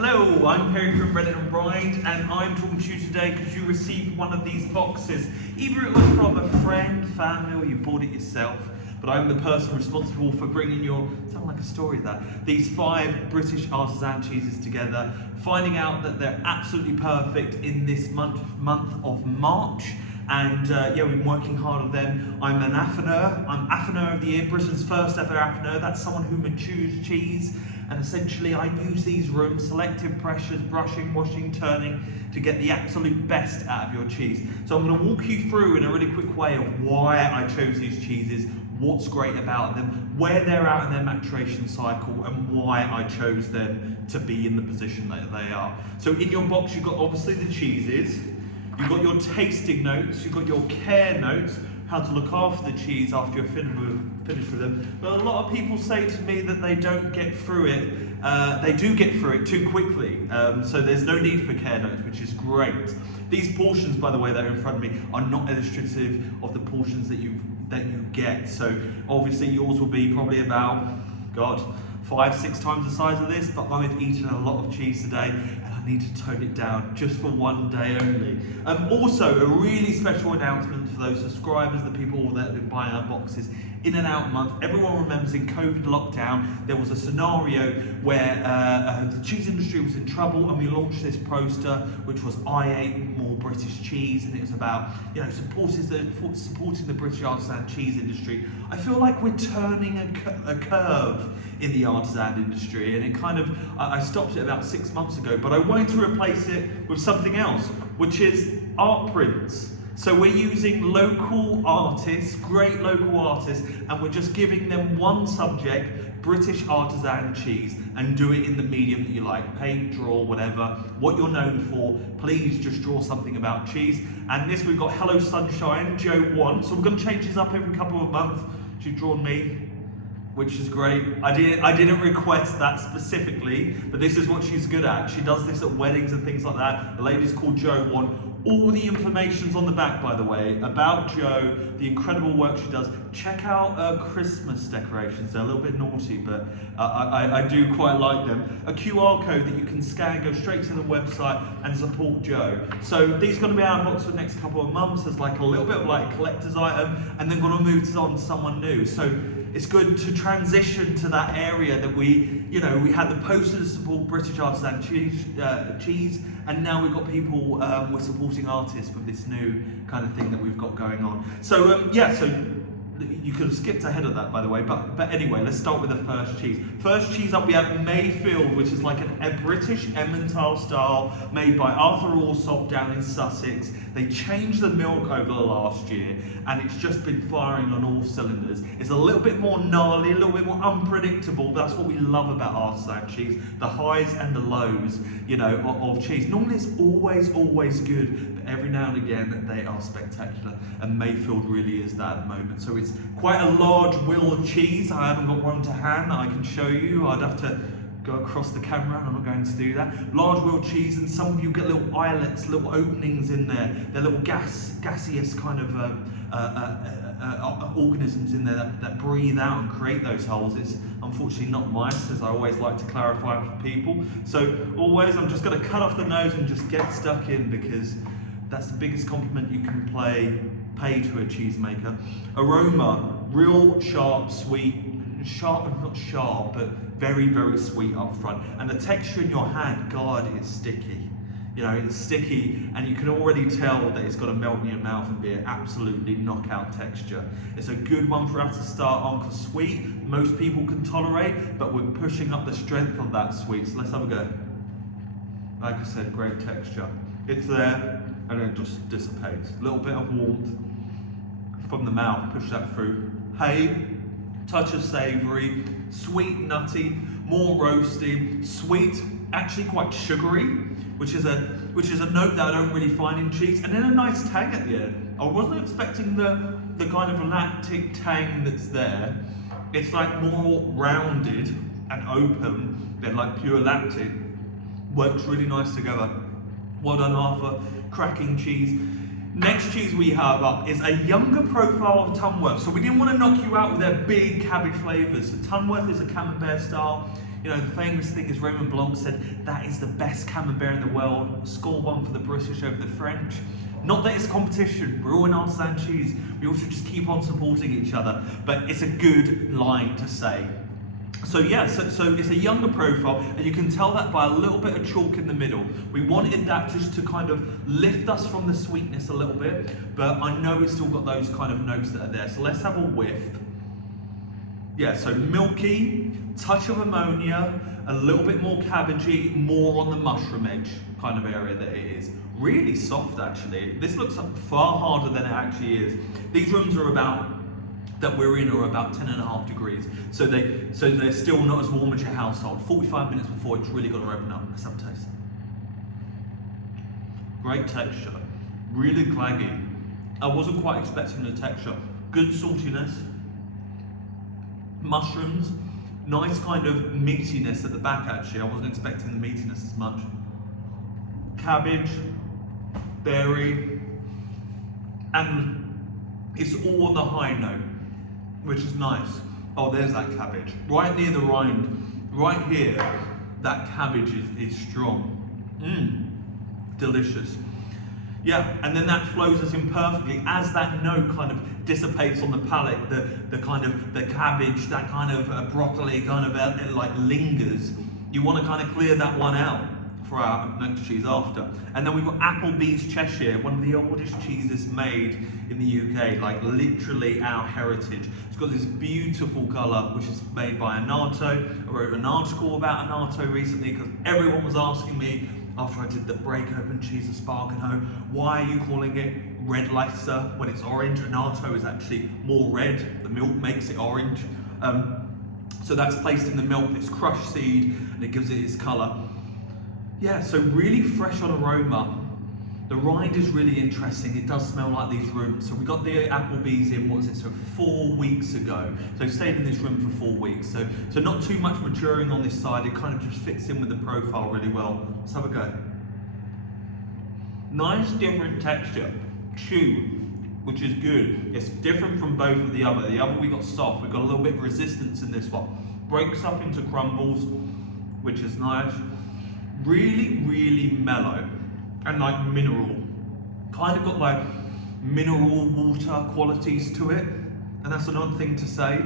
Hello, I'm Perry from Bread and Bride, and I'm talking to you today because you received one of these boxes. Either it was from a friend, family, or you bought it yourself, but I'm the person responsible for bringing sound like a story that, these 5 British artisan cheeses together, finding out that they're absolutely perfect in this month of March. And yeah, we've been working hard on them. I'm an affineur. I'm affineur of the year, Britain's first ever affineur. That's someone who matures cheese. And essentially I use these rooms, selective pressures, brushing, washing, turning, to get the absolute best out of your cheese. So I'm going to walk you through in a really quick way of why I chose these cheeses, what's great about them, where they're at in their maturation cycle, and why I chose them to be in the position that they are. So in your box you've got obviously the cheeses, you've got your tasting notes, you've got your care notes, how to look after the cheese after you're finished with them. But a lot of people say to me that they don't get through it. They do get through it too quickly. So there's no need for care notes, which is great. These portions, by the way, that are in front of me are not illustrative of the portions that you get. So obviously yours will be probably about, 5-6 times the size of this, but I've eaten a lot of cheese today and I need to tone it down just for one day only. Also, a really special announcement for those subscribers, the people that have been buying our boxes in and out month. Everyone remembers in COVID lockdown, there was a scenario where the cheese industry was in trouble, and we launched this poster, which was I ate more British cheese, and it was about, supporting the British artisan cheese industry. I feel like we're turning a curve in the artisan industry, and it kind of, I stopped it about 6 months ago, but I wanted to replace it with something else, which is art prints. So we're using local artists, great local artists, and we're just giving them one subject, British artisan cheese, and do it in the medium that you like, paint, draw, whatever, what you're known for. Please just draw something about cheese. And this we've got Hello Sunshine, Joe 1. So we're going to change this up every couple of months. She's drawn me, which is great. I didn't request that specifically, but this is what she's good at. She does this at weddings and things like that. The lady's called Joe 1. All the information's on the back, by the way, about Jo, the incredible work she does. Check out her Christmas decorations. They're a little bit naughty, but I do quite like them. A QR code that you can scan, go straight to the website and support Jo. So these are going to be our box for the next couple of months as like a little bit of like a collector's item, and then going to move on to someone new. So it's good to transition to that area that we had the poster to support British artisan cheese, and now we've got people, we're supporting artists with this new kind of thing that we've got going on. So so you could have skipped ahead of that, by the way, but anyway, let's start with the first cheese. First cheese up, we have Mayfield, which is like a British Emmental style made by Arthur Alsop down in Sussex. They changed the milk over the last year, and it's just been firing on all cylinders. It's a little bit more gnarly, a little bit more unpredictable. That's what we love about artisan cheese, the highs and the lows, of cheese. Normally it's always good, but every now and again they are spectacular, and Mayfield really is that at the moment. So it's quite a large wheel of cheese. I haven't got one to hand that I can show you. I'd have to go across the camera, and I'm not going to do that. Large wheel cheese, and some of you get little eyelets, little openings in there. They're little gaseous kind of organisms in there that breathe out and create those holes. It's unfortunately not mice, as I always like to clarify for people. So always, I'm just going to cut off the nose and just get stuck in, because that's the biggest compliment you can pay to a cheesemaker. Aroma, real sharp, sweet, not sharp, but very, very sweet up front. And the texture in your hand, God, it's sticky. It's sticky, and you can already tell that it's got to melt in your mouth and be an absolutely knockout texture. It's a good one for us to start on, because sweet, most people can tolerate, but we're pushing up the strength of that sweet. So let's have a go. Like I said, great texture. It's there, and it just dissipates. A little bit of warmth from the mouth, push that through. Hay, touch of savoury, sweet, nutty, more roasty, sweet, actually quite sugary, which is a note that I don't really find in cheese, and then a nice tang at the end. I wasn't expecting the kind of lactic tang that's there. It's like more rounded and open than like pure lactic. Works really nice together. Well done, Arthur. Cracking cheese. Next cheese we have up is a younger profile of Tunworth. So we didn't want to knock you out with their big cabbage flavours. So Tunworth is a camembert style. You know, the famous thing is Raymond Blanc said that is the best camembert in the world. Score 1 for the British over the French. Not that it's competition, we're all in artisan cheese. We all should just keep on supporting each other, but it's a good line to say. So yeah, so it's a younger profile, and you can tell that by a little bit of chalk in the middle. We wanted that just to kind of lift us from the sweetness a little bit, but I know it's still got those kind of notes that are there. So let's have a whiff. Yeah, so milky, touch of ammonia, a little bit more cabbagey, more on the mushroom edge kind of area that it is. Really soft actually. This looks far harder than it actually is. These rooms are that we're in are about 10.5 degrees. So they're still not as warm as your household. 45 minutes before it's really got to open up. Let's have a taste. Great texture, really claggy. I wasn't quite expecting the texture. Good saltiness. Mushrooms, nice kind of meatiness at the back actually. I wasn't expecting the meatiness as much. Cabbage, berry, and it's all on the high note, which is nice. Oh, there's that cabbage. Right near the rind, right here, that cabbage is strong. Delicious. Yeah, and then that flows us in perfectly as that note kind of dissipates on the palate, the kind of the cabbage, that kind of broccoli kind of like lingers. You want to kind of clear that one out for our next cheese after. And then we've got Appleby's Cheshire, one of the oldest cheeses made in the UK, like literally our heritage. It's got this beautiful colour, which is made by Anato. I wrote an article about Anato recently because everyone was asking me after I did the break open cheese espargano, why are you calling it red Leicester when it's orange? Anato is actually more red, the milk makes it orange. So that's placed in the milk, this crushed seed, and it gives it its colour. Yeah, so really fresh on aroma. The rind is really interesting. It does smell like these rooms. So we got the Appleby's in, what was it, so 4 weeks ago. So stayed in this room for 4 weeks. So not too much maturing on this side. It kind of just fits in with the profile really well. Let's have a go. Nice different texture. Chew, which is good. It's different from both of the other. The other we got soft. We got a little bit of resistance in this one. Breaks up into crumbles, which is nice. Really, really mellow. And like mineral, kind of got like mineral water qualities to it, and that's an odd thing to say,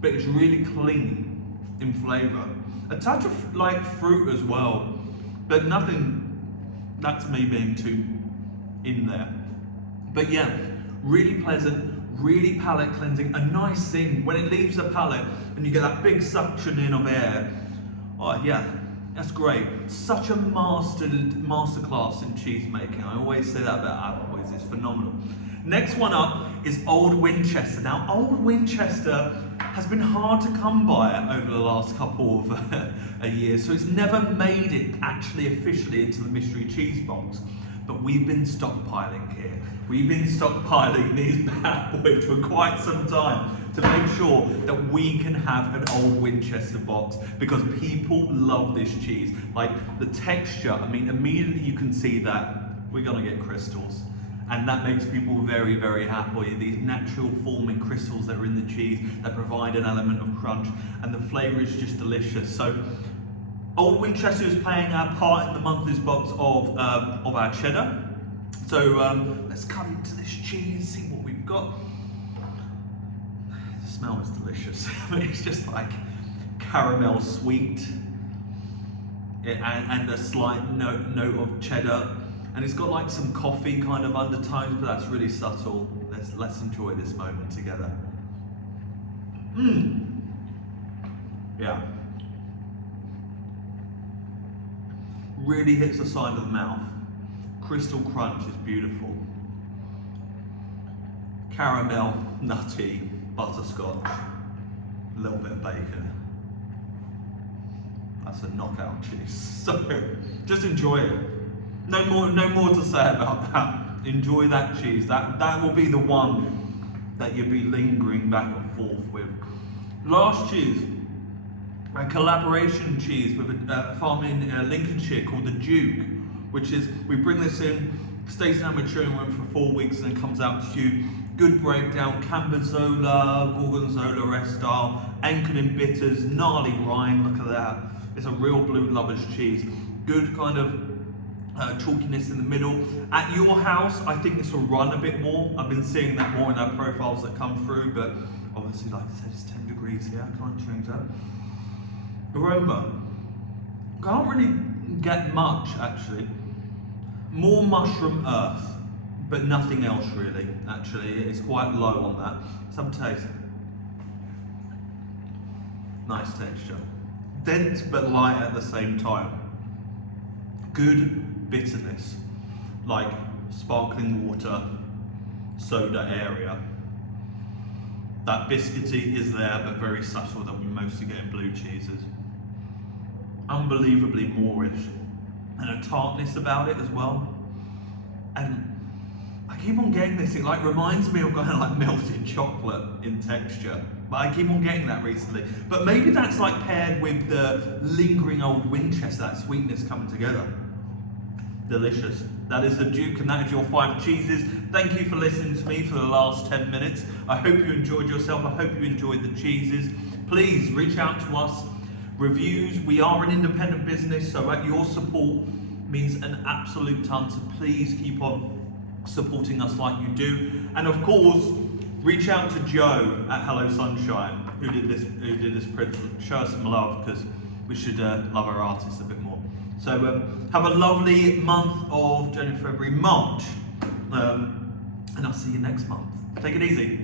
but it's really clean in flavour. A touch of like fruit as well, but nothing, that's me being too in there. But yeah, really pleasant, really palate cleansing. A nice thing when it leaves the palate and you get that big suction in of air. Oh yeah. That's great. Such a masterclass in cheese making. I always say that about Appleby's. It's phenomenal. Next one up is Old Winchester. Now, Old Winchester has been hard to come by over the last couple of years, so it's never made it actually officially into the mystery cheese box. But we've been stockpiling here. We've been stockpiling these bad boys for quite some time to make sure that we can have an Old Winchester box because people love this cheese. Like the texture, I mean, immediately you can see that we're gonna get crystals. And that makes people very, very happy. These natural forming crystals that are in the cheese that provide an element of crunch, and the flavour is just delicious. So Old Winchester is playing our part in the monthly's box of our cheddar. So let's cut into this cheese, see what we've got. The smell is delicious. It's just like caramel sweet and a slight note of cheddar. And it's got like some coffee kind of undertones, but that's really subtle. Let's enjoy this moment together. Yeah. Really hits the side of the mouth. Crystal crunch is beautiful. Caramel, nutty, butterscotch, a little bit of bacon. That's a knockout cheese. So just enjoy it. No more to say about that. Enjoy that cheese. That will be the one that you'll be lingering back and forth with. Last cheese, a collaboration cheese with a farm in Lincolnshire called the Duke, which is, we bring this in, stays in our maturing room for 4 weeks and then comes out to you Good breakdown, Camberzola, Gorgonzola Estile, anchored in bitters, gnarly rind, look at that. It's a real blue lover's cheese. Good kind of chalkiness in the middle. At your house, I think this will run a bit more. I've been seeing that more in our profiles that come through, but obviously, like I said, it's 10 degrees here, I can't change that. Aroma. Can't really get much, actually. More mushroom earth, but nothing else really, actually. It's quite low on that. Some taste. Nice texture. Dense but light at the same time. Good bitterness, like sparkling water, soda area. That biscuity is there, but very subtle, that we mostly get in blue cheeses. Unbelievably moorish, and a tartness about it as well. And I keep on getting this, it like reminds me of kind of like melted chocolate in texture. But I keep on getting that recently. But maybe that's like paired with the lingering old Winchester, that sweetness coming together. Delicious. That is the Duke, and that is your 5 cheeses. Thank you for listening to me for the last 10 minutes. I hope you enjoyed yourself. I hope you enjoyed the cheeses. Please reach out to us. Reviews. We are an independent business, so your support means an absolute ton. So please keep on supporting us like you do. And of course, reach out to Joe at Hello Sunshine, who did this print. Show us some love, because we should love our artists a bit more. So have a lovely month of January, February, March, and I'll see you next month. Take it easy.